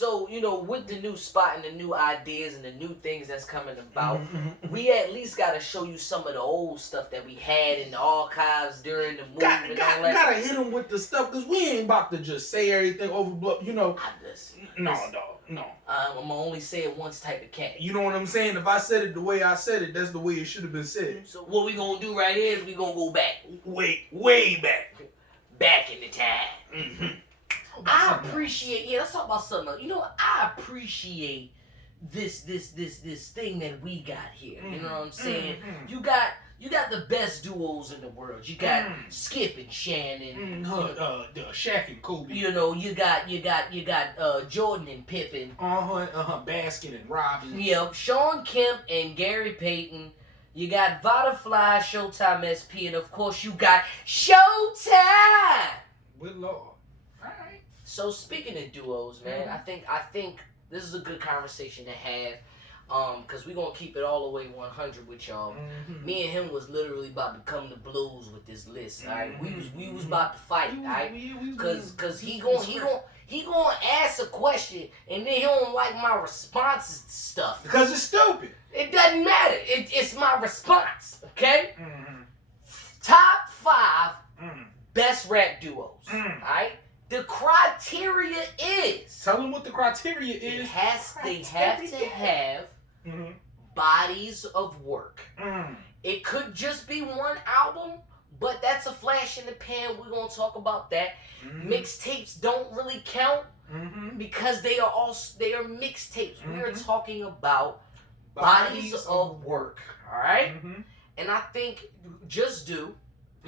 So, with the new spot and the new ideas and the new things that's coming about, we at least got to show you some of the old stuff that we had in the archives during the move and all that. Gotta hit them with the stuff, because we ain't about to just say everything over, No, dog, no. I'm going to only say it once type of cat. You know what I'm saying? If I said it the way I said it, that's the way it should have been said. So what we going to do right here is we going to go back. Way back. Back in the time. I appreciate, let's talk about something else. I appreciate this thing that we got here. You know what I'm saying? You got the best duos in the world. You got Skip and Shannon. Shaq and Kobe. You got Jordan and Pippen. Basket and Robin. Yep. Sean Kemp and Gary Payton. You got Vodafly, Shotime SP, and of course you got Showtime. Good Lord. Alright. So speaking of duos, man, I think this is a good conversation to have. Cause we're gonna keep it all the way 100 with y'all. Me and him was literally about to come to blows with this list. Alright, we was about to fight. Alright, cause he gonna ask a question and then he don't like my responses to stuff. Because it's stupid. It doesn't matter. It's my response. Okay. Top 5 best rap duos. Alright. The criteria is. Tell them what the criteria is. They have to have bodies of work. It could just be one album, but that's a flash in the pan. We're gonna talk about that. Mixtapes don't really count because they are mixtapes. We are talking about bodies of work. All right, and I think you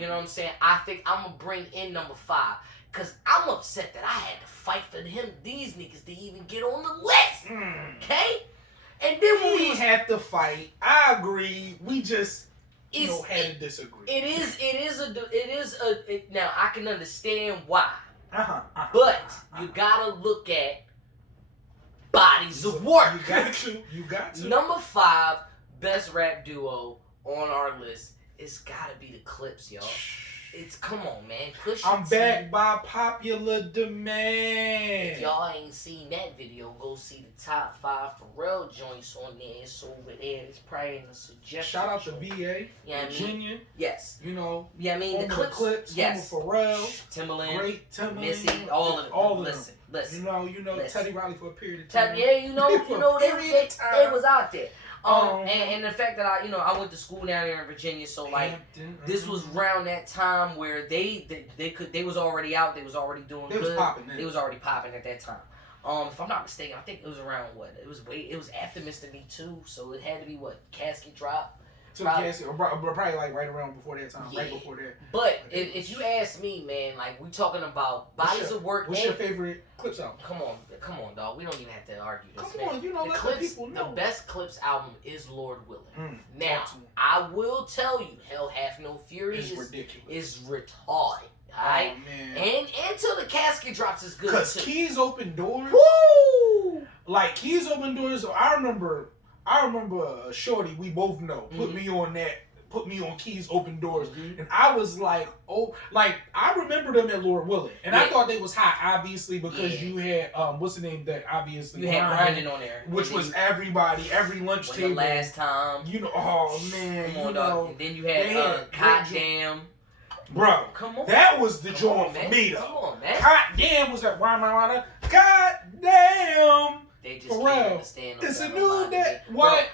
know what I'm saying? I think I'm gonna bring in number 5. Cause I'm upset that I had to fight for these niggas to even get on the list. Okay? And then when we had to fight, I agree. We just had to disagree. Now I can understand why. But you gotta look at bodies of work. You got to. Number 5 best rap duo on our list. It's gotta be the Clipse, y'all. Come on, man. I'm back by popular demand. If y'all ain't seen that video, go see the top 5 Pharrell joints on there. It's over there. It's probably in the suggestion. Shout out to VA, Virginia. Yes. The Clipse. Yes. Pharrell, Timbaland, Great Timbaland, Missy, all of them. Listen. Listen. Teddy Riley for a period of time. Yeah, they was out there. And the fact that I went to school down there in Virginia, so this was around that time where they was already out, they was already doing good. They was already popping at that time. If I'm not mistaken, I think it was around it was after Mr. Me Too, so it had to be Casket Drop. Probably right around before that time, right before that. But if you ask me, man, we talking about bodies of work. What's your favorite Clipse album? Come on, dog. We don't even have to argue this. Come on, let the people know. The best Clipse album is Lord Willing. Now, I will tell you, Hell Hath No Fury is retarded. Alright? Oh, man. And Until the Casket Drops is good too. Because Keys Open Doors. Woo! Keys Open Doors, I remember Shorty, we both know, put me on Keys Open Doors. And I was I remember them at Lord Willing. And I thought they was hot, obviously, because you had, what's the name that obviously you had Grinding on there. Which was everybody, every lunch table. The Last Time. Oh man. Come on, dog. And then you had Goddamn. Bro, come on. That was the joint for me, though. Come on, man. Goddamn was that Goddamn. They just can't understand. It's a new day. What?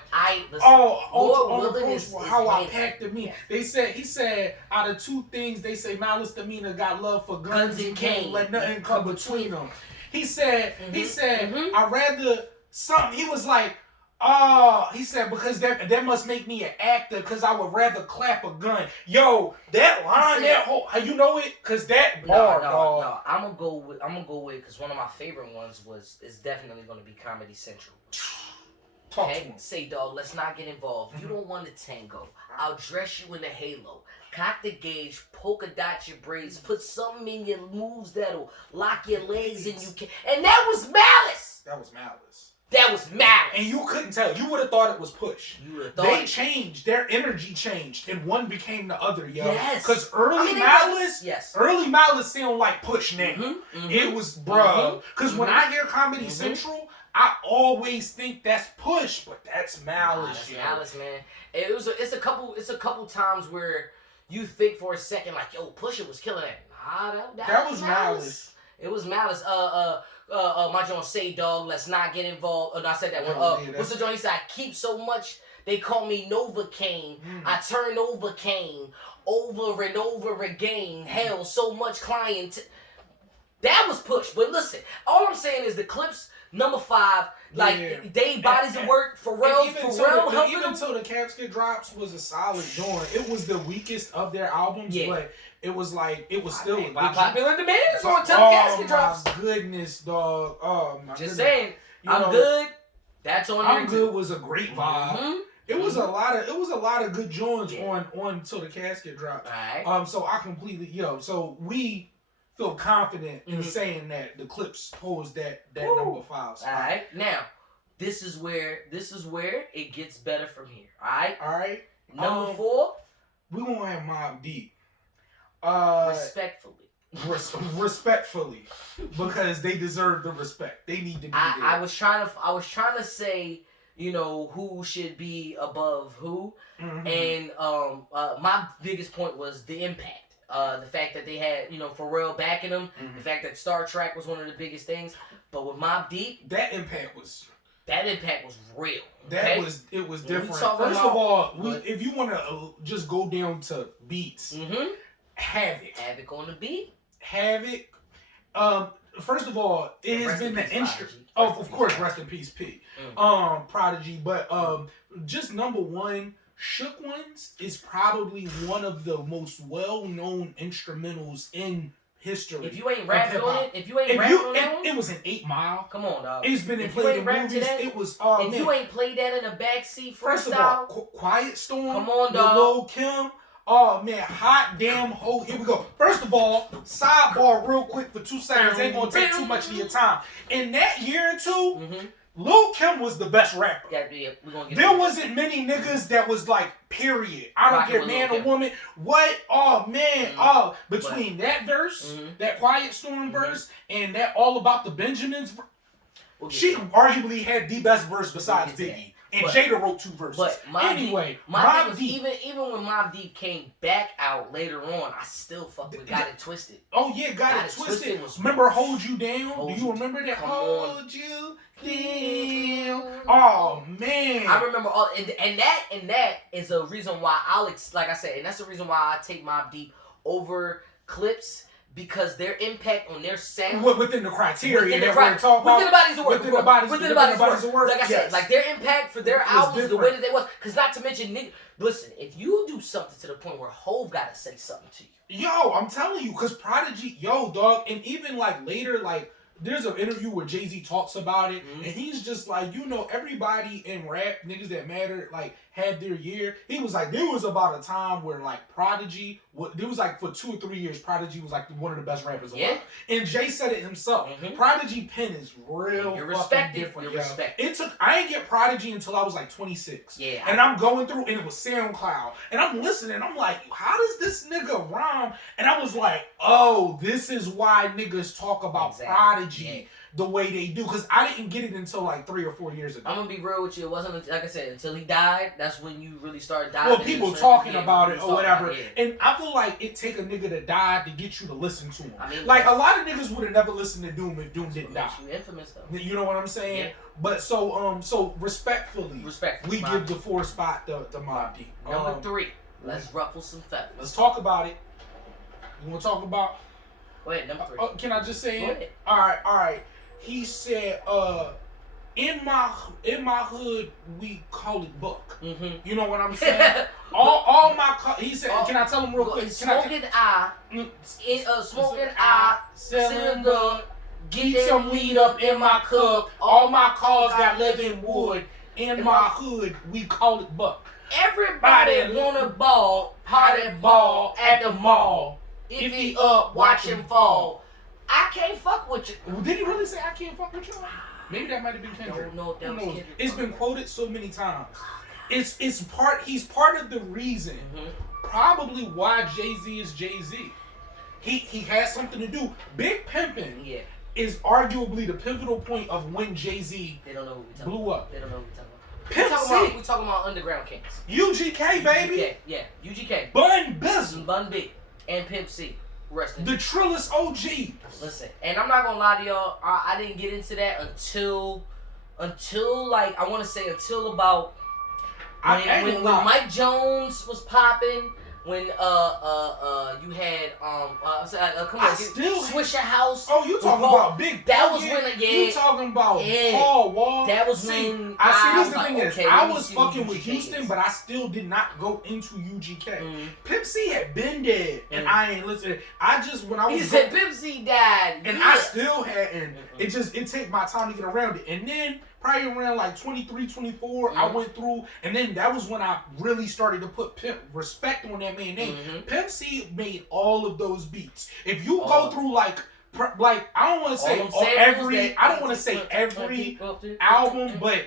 Lord Willing how I packed the meat. He said, out of 2 things, they say malice demeanor got love for guns and can't let nothing come between them. He said, I'd rather something. He was like, he said, because that must make me an actor, because I would rather clap a gun. Yo, that line, you know it? Because that bar, dog. No, I'm gonna go with, because one of my favorite ones is definitely gonna be Comedy Central. Talk to him. Say, dog, let's not get involved. You don't want to tango. I'll dress you in a halo. Cock the gauge, polka dot your braids, put something in your moves that'll lock your legs and you can. And that was Malice. That was Malice. That was Malice. And you couldn't tell. You would have thought it was Push. You would have thought they changed. Their energy changed, and one became the other, yo. Yes. Because early Malice sound like Push now. It was, bruh. Because when I hear Comedy Central, I always think that's Push, but that's Malice. Malice, man. It's a couple times where you think for a second like, yo, Pusha was killing that. Nah, that was Malice. It was Malice. My joint say, dog, let's not get involved. I said that one. What's the joint? He said, I keep so much. They call me Novocaine. I turn over Kane over and over again. Hell, so much client. That was Push. But listen, all I'm saying is the Clipse number 5. Like they bodies of work. Pharrell even until the Casket Drops was a solid joint. It was the weakest of their albums, but it was still popular demand. It's on until the Casket Drops. Oh my goodness, dog. Oh my. Just saying. I'm good. That's on. I'm good was a great vibe. It was a lot of good joints on till the Casket Drops. Right. So I completely so we feel confident in saying that the Clipse holds that number 5 spot. All right. Now, this is where it gets better from here. All right. All right. Number 4. We gonna have Mobb Deep. Respectfully, because they deserve the respect. They need to be there. I was trying to say, who should be above who, and my biggest point was the impact. The fact that they had, Pharrell backing them, the fact that Star Trek was one of the biggest things, but with Mobb Deep, that impact was real. Okay? It was different. First of all, if you want to just go down to beats, Havoc on the beat, Havoc. First of all, it has been the instrument. Of course, rest in peace, P. Prodigy, but just number 1. Shook Ones is probably one of the most well-known instrumentals in history. If you ain't rapped on it, it was an 8 Mile. Come on, dog. It's been played in movies. It was. You ain't played that in a backseat freestyle. First of all, Quiet Storm. Come on, dog. Lil' Kim. Oh man, hot damn ho. Here we go. First of all, sidebar real quick for 2 seconds. Ain't gonna take too much of your time. In that year or 2. Lil' Kim was the best rapper. There wasn't many niggas that was like, period. I don't care, man or woman. What? Oh, man. Between that verse, that Quiet Storm verse, and that All About the Benjamins, she arguably had the best verse besides Biggie. And Jada wrote 2 verses. But Mobb Deep, even when Mobb Deep came back out later on, I still fuck with Got It Twisted. Oh yeah, Got It Twisted. Remember Hold You Down? Do you remember that? Hold You Down. Oh man. I remember all and that is a reason why like I said, and that's the reason why I take Mobb Deep over Clipse. Because their impact on their sound within the criteria that we're talking about, within the bodies of work, within the bodies of work. Like I said, like their impact for their albums, the way that they was. Because not to mention, listen, if you do something to the point where Hov got to say something to you, yo, I'm telling you, because Prodigy, yo, dog, and even like later, like. There's an interview where Jay-Z talks about it, and he's just like, everybody in rap, niggas that mattered, like, had their year. He was like, there was about a time where, like, Prodigy, there was like, for 2 or 3 years, Prodigy was like one of the best rappers alive. And Jay said it himself. Prodigy pen is real fucking different, yo. I didn't get Prodigy until I was like 26. Yeah. And I'm going through, and it was SoundCloud. And I'm listening, I'm like, how does this nigga rhyme? And I was like, oh, this is why niggas talk about Prodigy the way they do, because I didn't get it until like 3 or 4 years ago. I'm gonna be real with you. It wasn't, like I said, until he died. That's when you really started dying. Well, people talking about it or whatever, and I feel like it take a nigga to die to get you to listen to him. I mean, like a lot of niggas would have never listened to Doom if Doom didn't die. You infamous though. You know what I'm saying? Yeah. But so respectfully, we give the 4 spot to Mobb Deep. Number 3. Let's ruffle some feathers. Let's talk about it. You want to talk about? Go ahead, number 3. Can I just say it? Ahead. All right. He said, in my hood, we call it buck. You know what I'm saying? all my he said, can I tell him real quick? Smoking cylinder, get some weed up in my cup. All my cars got living wood. In my hood, we call it buck. Everybody wanna ball, party ball at the mall. If he up, watch him fall. I can't fuck with you. Did he really say I can't fuck with you? Maybe that might have been Kendrick. I don't know if that was Kendrick. It's been quoted so many times. He's part of the reason, probably why Jay-Z is Jay-Z. He has something to do. Big Pimpin' is arguably the pivotal point of when Jay-Z blew up. They don't know what we're talking about. We're talking about Underground Kings. UGK, baby. UGK, yeah. UGK. Bun Bizzle. Bun B. And Pimp C. The Trillist OG. Listen, and I'm not gonna lie to y'all, I didn't get into that until like, I want to say until about when Mike Jones was popping. When you had come on, Swisher House. Oh, you talking about Big? That was when you talking about Paul Wall. That was when this the thing is, I was fucking with Houston, but I still did not go into UGK. Pimp C had been dead, and I ain't listening. He said Pimp C died, and I still hadn't. It take my time to get around it, and then. Probably around like 23, 24, I went through, and then that was when I really started to put respect on that man's name. Pimp C made all of those beats. If you go through like I don't want to say every album, but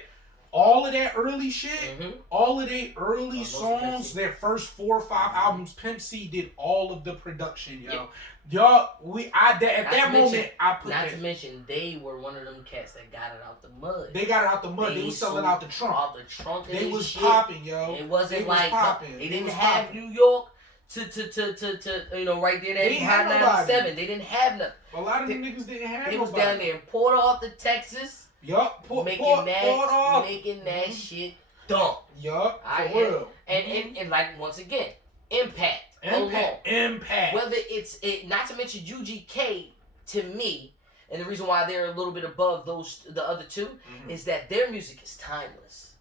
all of that early shit, all of their early songs, their first 4 or 5 albums, Pimp C did all of the production, yo. Y'all, I put not to mention they were one of them cats that got it out the mud. They got it out the mud. They was selling out the trunk. Out the trunk. They was popping, yo. It wasn't they didn't have New York to right there. They didn't have 97. They didn't have nothing. A lot of them niggas didn't have. They was down there in Port Arthur, Texas. Yup, making that shit dumb. Yup, for real. And like once again, impact. Whether it's not to mention UGK to me, and the reason why they're a little bit above the other two is that their music is timeless.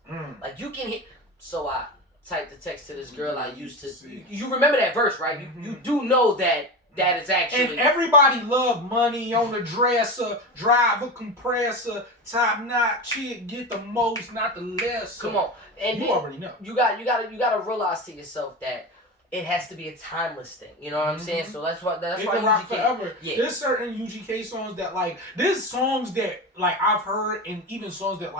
Like you can hit. So I typed the text to this girl I used to. You remember that verse, right? You do know that is actually. And everybody love money on the dresser, drive a compressor, top notch chick, get the most, not the less. Come on, and you already know. You gotta realize to yourself that. It has to be a timeless thing, you know what I'm saying? So that's why can rock forever. Yeah. There's certain UGK songs that there's songs that I've heard, and even songs that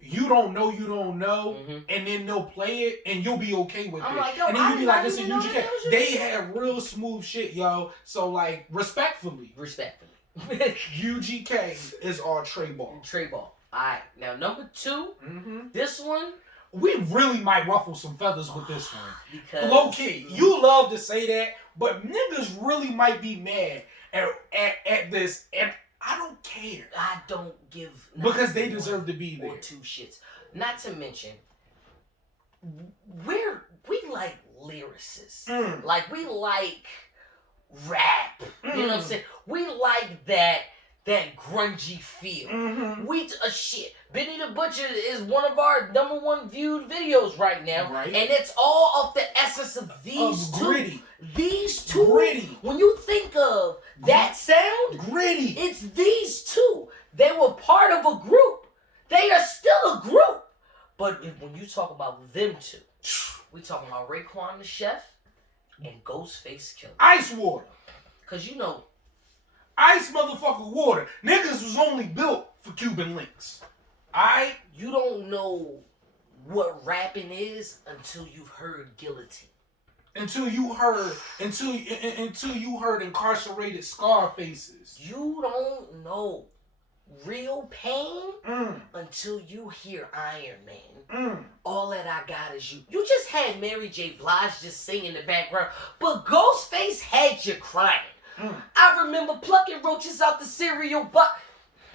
you don't know, and then they'll play it and you'll be okay with it. Like, yo, and then you'll be like, listen, UGK, they have real smooth shit, yo. So respectfully, UGK is our Trey Ball. Alright, now number 2, this one. We really might ruffle some feathers with this one. Because low key, you love to say that, but niggas really might be mad at this, and I don't care. I don't give because they deserve to be there. Or 2 shits. Not to mention, we like lyricists. Like we like rap. You know what I'm saying? We like that grungy feel. Shit. Benny the Butcher is one of our #1 viewed videos right now. Right. And it's all of the essence of these two. Gritty. These two. Gritty. When you think of that sound, gritty. It's these two. They were part of a group. They are still a group. But when you talk about them two, we talking about Raekwon the Chef and Ghostface Killer. Ice Water. Cause you know. Ice motherfucker water. Niggas was only built for Cuban links. Alright? You don't know what rapping is until you've heard Guillotine. Until you heard incarcerated scar faces. You don't know real pain until you hear Iron Man. All that I got is you. You just had Mary J. Blige just sing in the background, but Ghostface had you crying. I remember plucking roaches out the cereal box.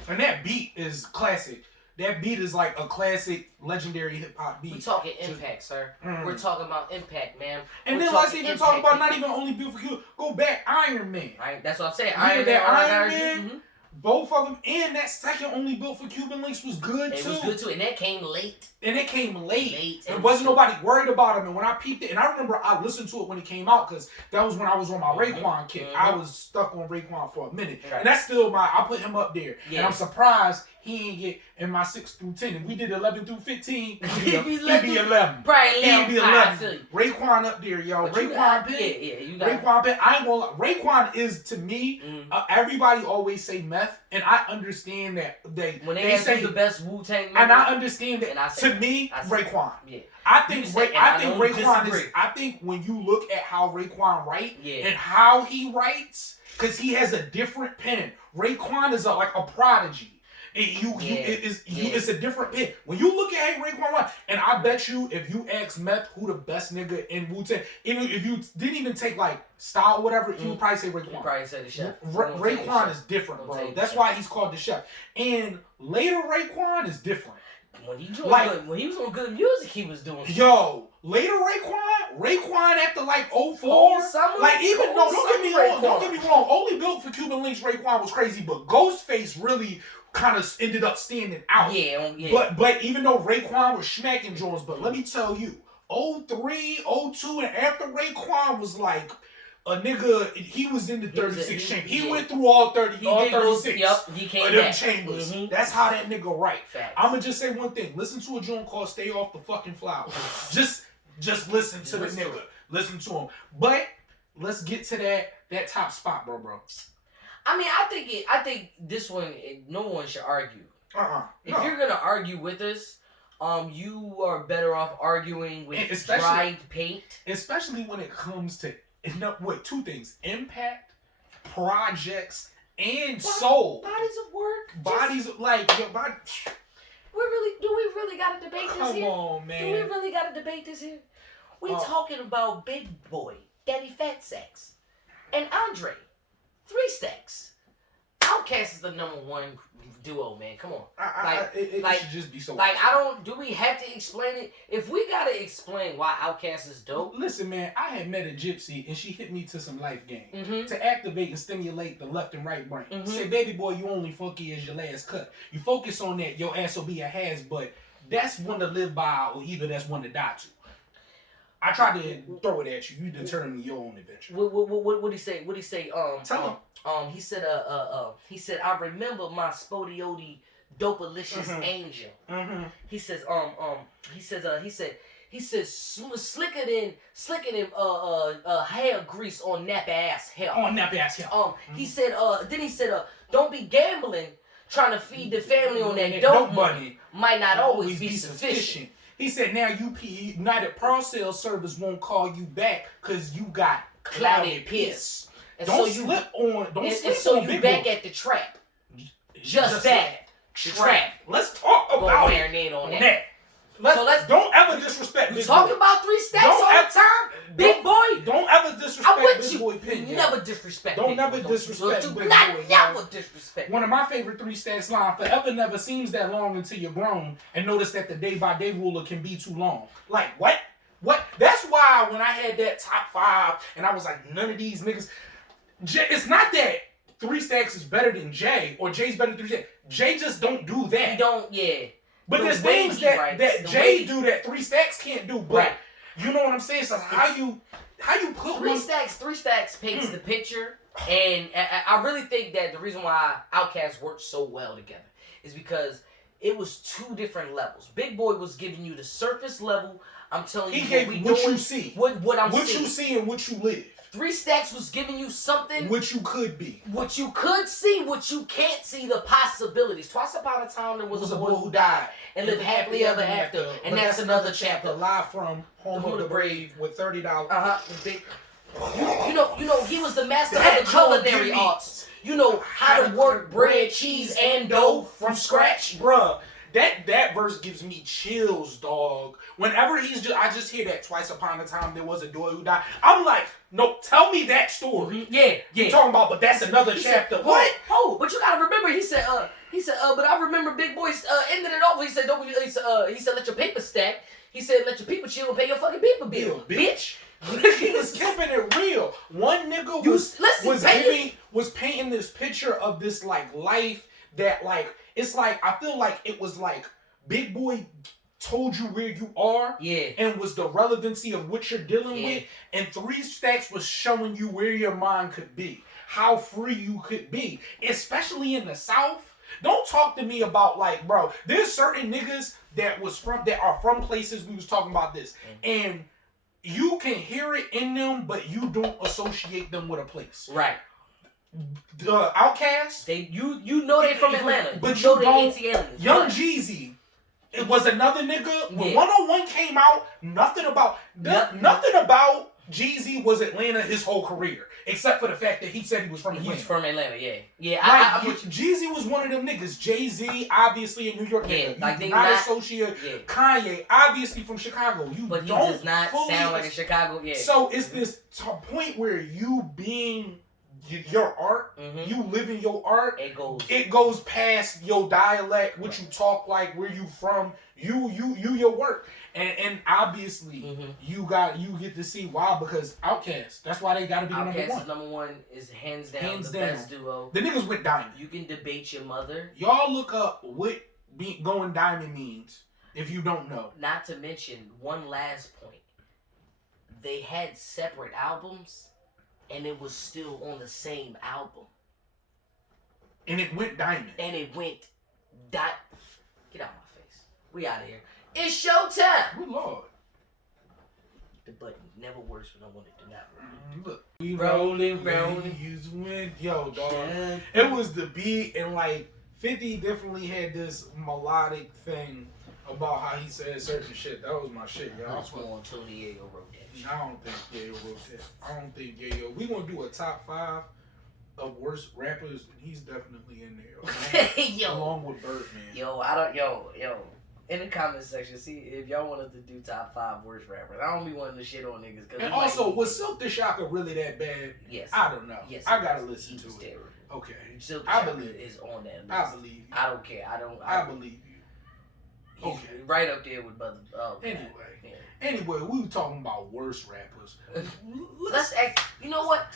And that beat is classic. That beat is like a classic, legendary hip hop beat. We're talking impact, sir. We're talking about impact, man. And then let's even talk about not even only Built for Q. Go back, Iron Man. Right, that's what I'm saying. Iron Man. Both of them, and that second Only Built for Cuban Links was good too. It was good too, and that came late. There wasn't nobody worried about him. And when I peeped it, and I remember I listened to it when it came out because that was when I was on my Raekwon kick. I was stuck on Raekwon for a minute, and that's still I put him up there. And I'm surprised he ain't get in my 6 through 10. If we did 11 through 15, he'd be 11. Probably He'd be 11. Raekwon up there, yo. Raekwon Penn. Yeah, you got Raekwon Penn. I ain't gonna lie. Raekwon is, to me, everybody always say Meth, and I understand that when they say the best Wu-Tang member, and I understand that. To me, Raekwon. Yeah. I think Raekwon is. I think when you look at how Raekwon writes and how he writes, because he has a different pen. Raekwon is like a prodigy. It's a different pen. When you look at Raekwon write, and I bet you if you ask Meth who the best nigga in Wu-Tang, even if you didn't even take like style or whatever, he would probably say Raekwon. He'd probably say the chef. Raekwon is different, bro. That's why he's called the chef. And later Raekwon is different. When he when he was on good music, he was doing. Yo, later Raekwon after like 04, like even no, don't get me wrong. Only built for Cuban Links, Raekwon was crazy, but Ghostface really kind of ended up standing out. Yeah. But even though Raekwon was smacking Jones, but let me tell you, 03, 02, and after Raekwon was like a nigga, he was in the 36 chamber. He went through all 30, he did 36. Yep, he came back. Chambers. That's how that nigga write. I'm gonna just say one thing. Listen to a joint called Stay Off the Fucking Flower. just listen to the nigga. Listen to him. But let's get to that top spot, bro. I mean, I think this one, no one should argue. If you're gonna argue with us, you are better off arguing with dried paint. Especially when it comes to two things: impact, projects, and soul. Bodies of work. Bodies like your body. Do we really gotta debate this here? Come on, man. Do we really gotta debate this here? We talking about Big Boy, Daddy Fat Sacks, and Andre. 3 Stacks. Outkast is the #1 duo, man. Come on. It should just be so. Do we have to explain it? If we gotta explain why Outkast is dope. Listen, man, I had met a gypsy and she hit me to some life game to activate and stimulate the left and right brain. Say, baby boy, you only funky as your last cut. You focus on that, your ass will be a has, but that's one to live by or either that's one to die to. I tried to throw it at you. You determine your own adventure. What he say? What he say? Tell him. He said, I remember my Spodioti Dopalicious Angel. He says, slicker than hair grease on nap ass hair. He said, don't be gambling, trying to feed the family on that dope money. Might not always be sufficient. He said, now United Parcel Service won't call you back because you got clouded piss. Don't slip on you back at the trap. Just that. Trap. Let's talk about that. Don't ever disrespect Big Boy. Talk about 3 Stacks all the time, Big Boy. Don't ever disrespect Big Boy Pin. Never disrespect. Don't never disrespect Big Boy. Never disrespect. One of my favorite 3 Stacks line: forever never seems that long until you're grown, and notice that the day-by-day ruler can be too long. Like what? That's why when I had that top 5, and I was like, none of these niggas. It's not that 3 Stacks is better than Jay or Jay's better than 3 Stacks. Jay just don't do that. He don't, yeah. But there's things that Jay do that 3 Stacks can't do. But you know what I'm saying? So how you put 3 Stacks paints the picture, and I really think that the reason why Outkast worked so well together is because it was 2 different levels. Big Boy was giving you the surface level. I'm telling you, what you see, what you see, and what you live. 3 Stacks was giving you something. What you could be. What you could see, what you can't see, the possibilities. Twice upon a time there was a boy who died and lived happily ever after. And that's another chapter. Live from Home of the Brave with $30. You know, he was the master of the culinary arts. You know how to work bread, cheese, and dough from scratch. Bruh, that verse gives me chills, dog. Whenever I just hear that twice upon a time there was a boy who died. I'm like, no, tell me that story. Yeah. You're talking about, but that's another chapter. What? Oh, but you gotta remember, he said, but I remember Big Boy ended it off. He said, let your paper stack. He said, let your people chill and pay your fucking people bill, bitch. He was keeping it real. One nigga was painting this picture of this like life that like it's like I feel like it was like Big Boy told you where you are, and was the relevancy of what you're dealing with, and 3 Stacks was showing you where your mind could be, how free you could be, especially in the South. Don't talk to me about like, bro. There's certain niggas that are from places. We was talking about this, and you can hear it in them, but you don't associate them with a place. Right. The Outkast, you know they from Atlanta, but you know they ATLians. Young Jeezy. It was another nigga. When 101 came out, nothing about Jeezy was Atlanta his whole career. Except for the fact that he said he was from Atlanta. He's from Atlanta, yeah. Yeah, Jeezy was one of them niggas. Jay-Z, obviously in New York. Yeah, nigga. like you do not associate Kanye, obviously from Chicago. But he does not sound like a Chicago, So it's this point where you being your art, you living your art, it goes past your dialect, what you talk like, where you from, you your work. And obviously you get to see why, because Outkast. That's why they gotta be number one. Outkast number one is hands down the best duo. The niggas went diamond. You can debate your mother. Y'all look up what going diamond means if you don't know. Not to mention, one last point. They had separate albums, and it was still on the same album. And it went diamond. Get out my face. We out of here. It's showtime. Good Lord. The button never works when I want it to not work. Look. We rolling. Yo, dog. It was the beat, and like 50 definitely had this melodic thing about how he said certain shit. That was my shit, y'all. Tony Yayo wrote that shit. I don't think Yayo wrote that. I don't think Yayo. We gonna do a top 5 of worst rappers, and he's definitely in there. Along with Birdman. Yo. In the comment section, see if y'all want us to do top 5 worst rappers. I don't be wanting to shit on niggas. And also, was Silk the Shocker really that bad? Yes. I don't know. Yes, I gotta listen to it. Terrible. Okay. Silk the Shocker is on that list. I believe you. I don't care. I believe you. He's right up there with Brother. Anyway, we were talking about worst rappers. Let's act. You know what?